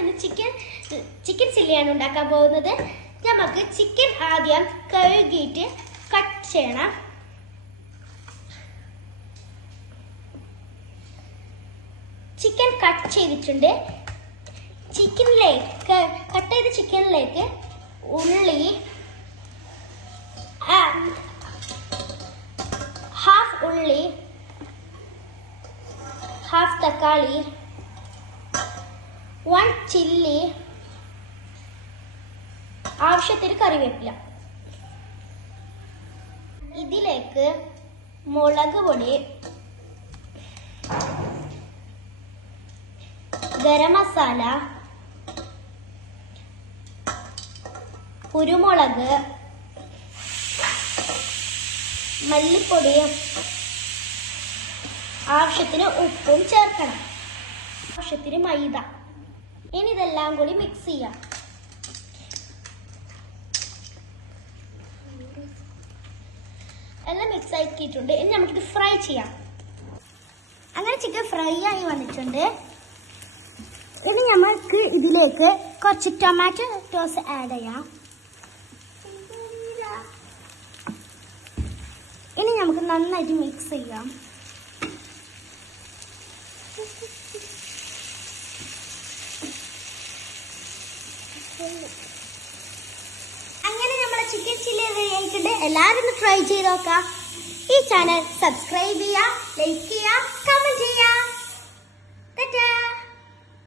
ഇന്ന് ചിക്കൻ ചില്ലിയാണ് ഉണ്ടാക്കാൻ പോകുന്നത്. നമുക്ക് ചിക്കൻ ആദ്യം കഴുകിയിട്ട് കട്ട് ചെയ്യണം. ചിക്കൻ കട്ട് ചെയ്തിട്ടുണ്ട്. കട്ട് ചെയ്ത ചിക്കനിലേക്ക് ഉള്ളി, ഹാഫ് ഉള്ളി, ഹാഫ് തക്കാളി, 1 ചില്ലി, ആവശ്യത്തിന് കറിവേപ്പില. ഇതിലേക്ക് മുളക് പൊടി, ഗരം മസാല, കുരുമുളക്, മല്ലിപ്പൊടി, ആവശ്യത്തിന് ഉപ്പും ചേർക്കണം. ആവശ്യത്തിന് മൈദ. ഇനി ഇതെല്ലാം കൂടി മിക്സ് ചെയ്യാം. എല്ലാം മിക്സ് ആക്കിയിട്ടുണ്ട്. ഇനി നമുക്കിത് ഫ്രൈ ചെയ്യാം. അങ്ങനെ ചിക്കൻ ഫ്രൈ ആയി വന്നിട്ടുണ്ട്. ഇനി നമുക്ക് ഇതിലേക്ക് കുറച്ച് ടൊമാറ്റോ ടോസ് ആഡ് ചെയ്യാം. ഇനി നമുക്ക് നന്നായിട്ട് മിക്സ് ചെയ്യാം. അങ്ങനെ നമ്മുടെ ചിക്കൻ ചില്ലി റെഡി ആയിട്ടുണ്ട്. എല്ലാവരും ഒന്ന് ട്രൈ ചെയ്ത് നോക്കാം. ഈ ചാനൽ സബ്സ്ക്രൈബ് ചെയ്യുക, ലൈക്ക് ചെയ്യുക, കമന്റ് ചെയ്യുക.